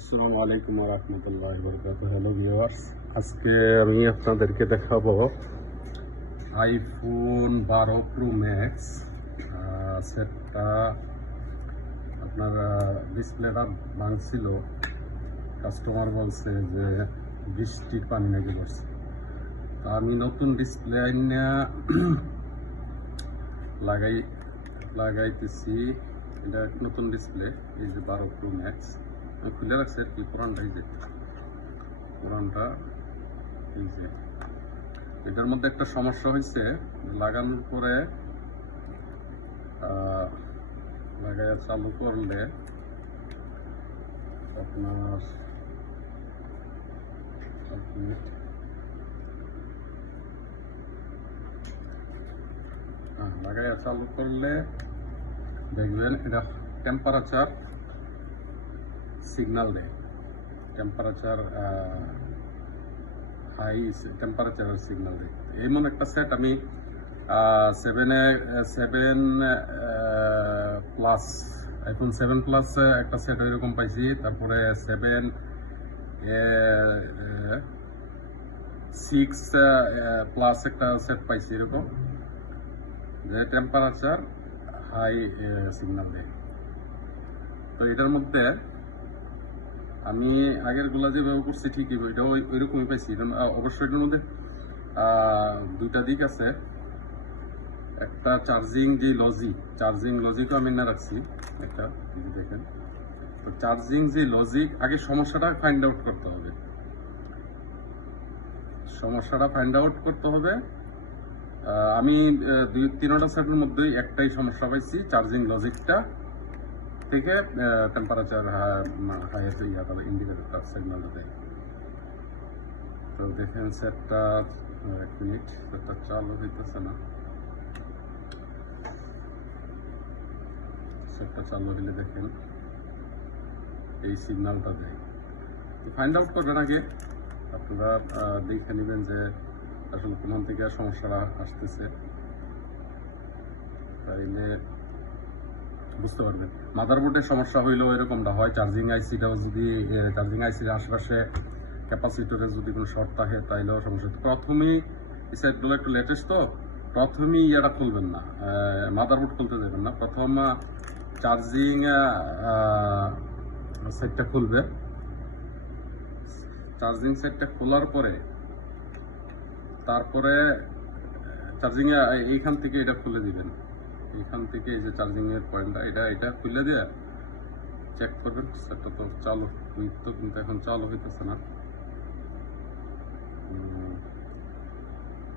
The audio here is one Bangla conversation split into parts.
আসসালামু আলাইকুম ওয়া রাহমাতুল্লাহি ওয়া বারাকাতুহু। হ্যালো ভিউয়ার্স, আজকে আমি আপনাদেরকে দেখাবো আইফোন 12 প্রো ম্যাক্স সেটটা। আপনার ডিসপ্লেটা ভাঙছিল। কাস্টমার বলছে যে বৃষ্টির পানি নাকি পড়ছে। তা আমি নতুন ডিসপ্লে আইনা লাগাইতেছি। এটা নতুন ডিসপ্লে, এই যে 12 প্রো ম্যাক্স আমি খুলে রাখছি আর কি। পুরানটা এই যে এটার মধ্যে একটা সমস্যা হয়েছে। লাগানোর পরে লাগাইয়া চালু করলে আপনার লাগাইয়া চালু করলে দেখবেন এটা টেম্পারেচার সিগন্যাল দেয়। টেম্পারেচার হাই টেম্পারেচারের সিগন্যাল দেয়। এমন একটা সেট আমি 7 প্লাস আইফোন 7 প্লাস একটা সেট ওইরকম পাইছি। তারপরে 6 প্লাস একটা সেট পাইছি এরকম, যে টেম্পারেচার হাই সিগন্যাল দেয়। তো এটার মধ্যে আমি আগের গুলা যেভাবে করছি ঠিকই, ওইটা ওইরকমই পাইছি। অবশ্যই এটার মধ্যে দুইটা দিক আছে। একটা চার্জিং লজিকও আমি না রাখছি একটা, দেখেন। তো চার্জিং যে লজিক, আগে সমস্যাটা ফাইন্ড আউট করতে হবে। আমি তিনটা সেটের মধ্যেই একটাই সমস্যা পাইছি, চার্জিং লজিকটা থেকে টেম্পারেচার হাইয়েস্ট ইন্ডিকেটরটা সিগন্যাল দেয়। তো দেখেন সেটটা, এক মিনিট, সেটটা চালু হইতেছে না। সেটটা চালু হলে দেখেন এই সিগন্যালটা দেয়। তো ফাইন্ড আউট করবেন আগে আপনারা, দেখে নেবেন যে আসলে কোন থেকে সমস্যাটা আসতেছে, তাইলে বুঝতে পারবেন। মাদারবোর্ডের সমস্যা হইলেও এরকমটা হয়। চার্জিং আইসির আশেপাশে ক্যাপাসিটরে যদি কোনো শর্ট থাকে তাইলেও সমস্যা। প্রথমেই এই সেটগুলো একটু লেটেস্ট, তো প্রথমেই এটা খুলবেন না, মাদারবোর্ড খুলতে দেবেন না। প্রথম চার্জিং সেটটা খুলবে। চার্জিং সেটটা খোলার পরে তারপরে চার্জিং এইখান থেকে এটা খুলে দিবেন। এইখান থেকে এই যে চার্জিং এর পয়েন্টটা, এটা খুলে দিয়ে চেক করবেন সেটটা তো চালু হইতো, কিন্তু এখন চালু হইতেছে না।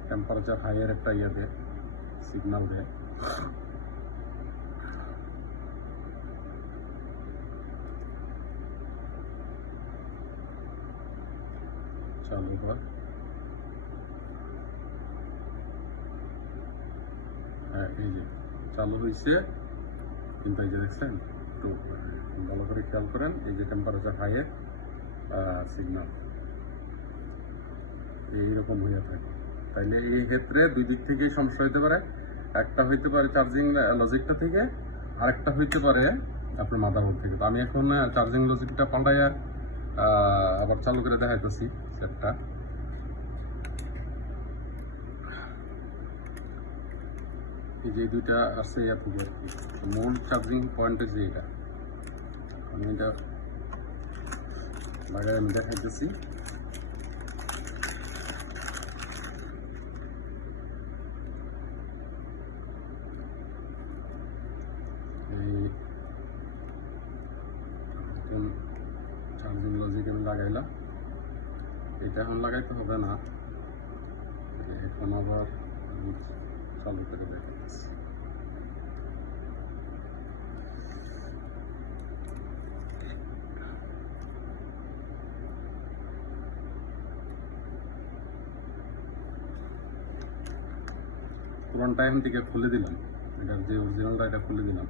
টেম্পারেচার হাইয়ের একটা দেয়, সিগন্যাল দেয়। চালু হয়, এই যে চালু হয়েছে, কিন্তু এই যে দেখছেন, একটু ভালো করে খেয়াল করেন, এই যে টেম্পারেচার হাইয়ের সিগন্যাল এইরকম হয়ে থাকে। তাইলে এই ক্ষেত্রে দুই দিক থেকেই সমস্যা হইতে পারে। একটা হইতে পারে চার্জিং লজিকটা থেকে, আরেকটা হইতে পারে আপনার মাদারবোর্ড থেকে। তো আমি এখন চার্জিং লজিকটা পাল্টাইয়া আবার চালু করে দেখাইতেছি সেটটা। এই যে দুইটা আছে ইয়া থেকে আর কি, মূল চার্জিং পয়েন্টে যে এটা, আমি এটা লাগাই আমি দেখাইতেছি। চার্জিং লজিক আমি লাগাইলাম, এটা এখন লাগাইতে হবে না, এখন আবার চালু করে দেখাচ্ছি। পুরনটা এখন থেকে খুলে দিলাম, এটার যে অরিজিনালটা এটা খুলে দিলাম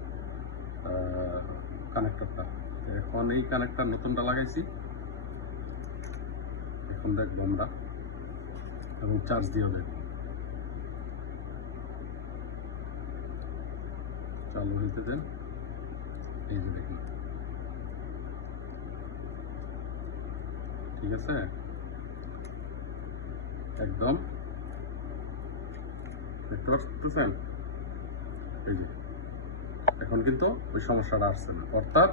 কানেক্টরটা। এখন এই কানেক্টর নতুনটা লাগাইছি, এখন দেখবো আমরা, এবং চার্জ দিয়েও দেখবো। চালু হইতে দেন, এই যে দেখুন ঠিক আছে, একদম দেখতে পাচ্ছেন। এই যে এখন কিন্তু ওই সমস্যাটা আসছে না, অর্থাৎ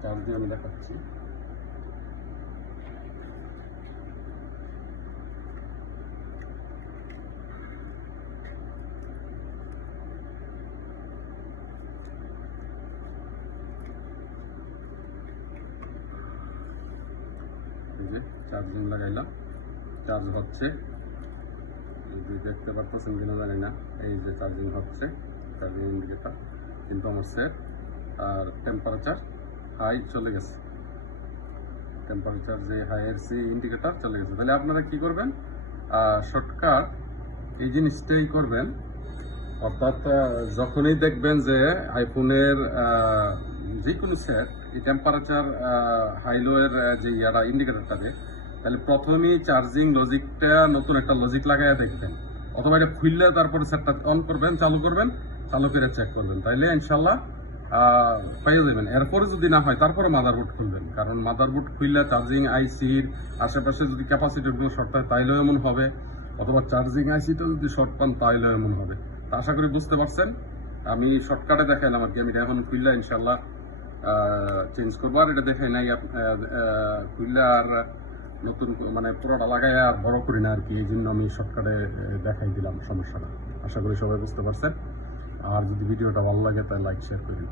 চার্জ দিয়ে আমি দেখাচ্ছি। এই যে চার্জিং লাগাইলাম, চার্জ হচ্ছে, দেখতে পারতেছেন কিনা জানি না। এই যে চার্জিং হচ্ছে, চার্জিং ইন্ডিকেটার কিন্তু আমার সেট। আর টেম্পারেচার হাই চলে গেছে, টেম্পারেচার যে হাইয়ের যে ইন্ডিকেটার চলে গেছে। তাহলে আপনারা কি করবেন, শর্টকাট এই জিনিসটাই করবেন। অর্থাৎ যখনই দেখবেন যে আইফোনের যে কোনো সেট এই টেম্পারেচার হাই লো এর যে ইয়ারা ইন্ডিকেটারটা দেয়, তাহলে প্রথমেই চার্জিং লজিকটা নতুন একটা লজিক লাগাইয়া দেখবেন, অথবা এটা খুললে তারপরে সেটটা অন করবেন, চালু করবেন, চালু করে চেক করবেন, তাইলে ইনশাল্লাহ পাইয়ে যাবেন। এরপরে যদি না হয় তারপরে মাদারবোর্ড খুলবেন, কারণ মাদারবোর্ড খুললে চার্জিং আইসির আশেপাশে যদি ক্যাপাসিটিগুলো শর্ট হয় তাইলেও এমন হবে, অথবা চার্জিং আইসিটা যদি শর্ট পান তাইলেও এমন হবে। তা আশা করি বুঝতে পারছেন। আমি শর্টকাটে দেখাইলাম আর কি, আমি এটা এখন খুললে ইনশাল্লাহ চেঞ্জ করবো। আর এটা দেখাই নাই খুললে আর নতুন মানে পুরোটা লাগাই আর বড় করি না আর কি, এই জন্য আমি শর্টকাটে দেখাই দিলাম সমস্যাটা। আশা করি সবাই বুঝতে পারছেন। আর যদি ভিডিওটা ভালো লাগে তাহলে লাইক শেয়ার করে দিন।